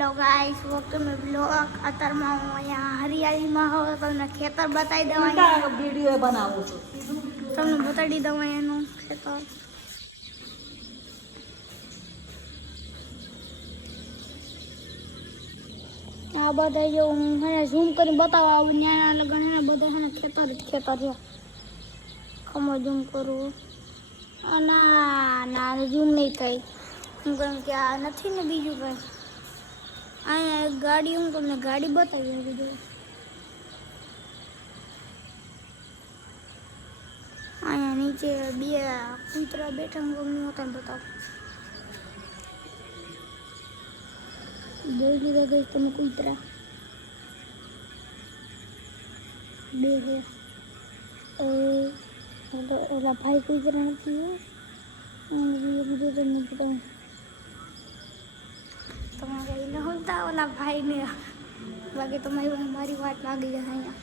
Hello guys, welcome to blog. અત્યારમાં હું અહીંયા હરિયાળીમાં હવે તમને ખેતર બતાવી દઉં. અહીંયા વિડીયો બનાવું છું. તમને બતાવી દઉં અહીંયાનું ખેતર. આ બધા જો હું ઝૂમ કરીને બતાવવા આવું ત્યાં લગન હે ને બધા હે ને ખેતર જ ખેતર છે. ખમો ઝૂમ કરું. ના ઝૂમ નહીં થાય. હું કેમ કે આ નથી ને બીજું કંઈ. અહીંયા એક ગાડી, હું તમને ગાડી બતાવી આપી દઉં. અહીંયા નીચે બે કૂતરા બેઠા, હું તમને હોતા બતાવું. જોઈ લીધા ગઈ તમે કૂતરા બે છે. ઓલા ભાઈ કૂતરા નથી. બીજું તમને બતાવું. તમારે એ નહોતા ઓલા ભાઈને, બાકી તમારી મારી વાત લાગી જશે અહીંયા.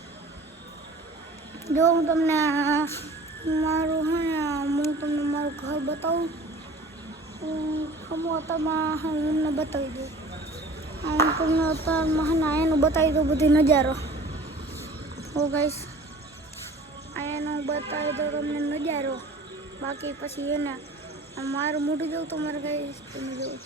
જો હું તમને મારું હે ને હું તમને મારું ઘર બતાવું. અત્યારમાં હું તમને બતાવી દઉં. હું તમને અત્યારમાં હે એનું બતાવી દઉં બધી નજારો. હો ગાઈસ, અહીંયાનો બતાવી દઉં તમને નજારો. બાકી પછી એને મારું મોઢું જોઉં તમારે ગાઈસ તમે જોઉં.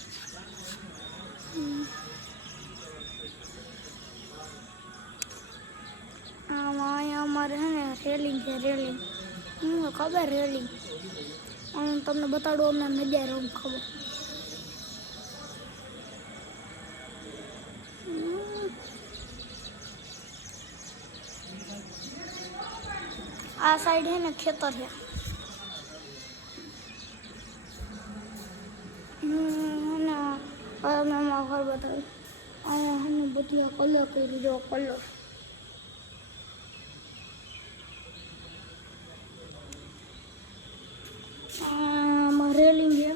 અહીંયા અમારે હે ને રેલિંગ છે, રેલિંગ. ખબર રેલિંગ હું તમને બતાડું અમને નજારો ખબર. આ સાઈડ હે ને ખેતર છે. મેં મારું ઘર બતાવ્યું. અહીંયા હે ને બધી કલર કરી જો કલર. રેલિંગ છે.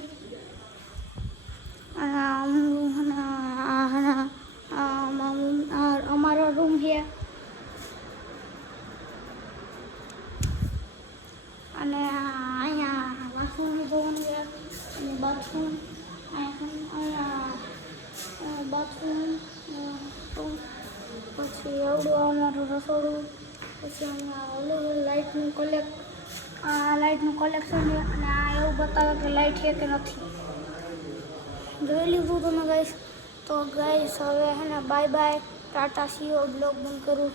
અમારો રૂમ છે. અને અહીંયા વાસણ ધોવાનું છે અને બાથરૂમ. અહીંયા બાથરૂમ, પછી એવડું અમારું રસોડું. પછી અહીંયા લાઇટનું કલેક્શન છે. અને આ એવું બતાવે કે લાઇટ છે કે નથી. જોઈ લીધું તમે ગાઈસ. તો ગાઈસ હવે હે ને bye bye, tata see you. Blog બંધ કરું.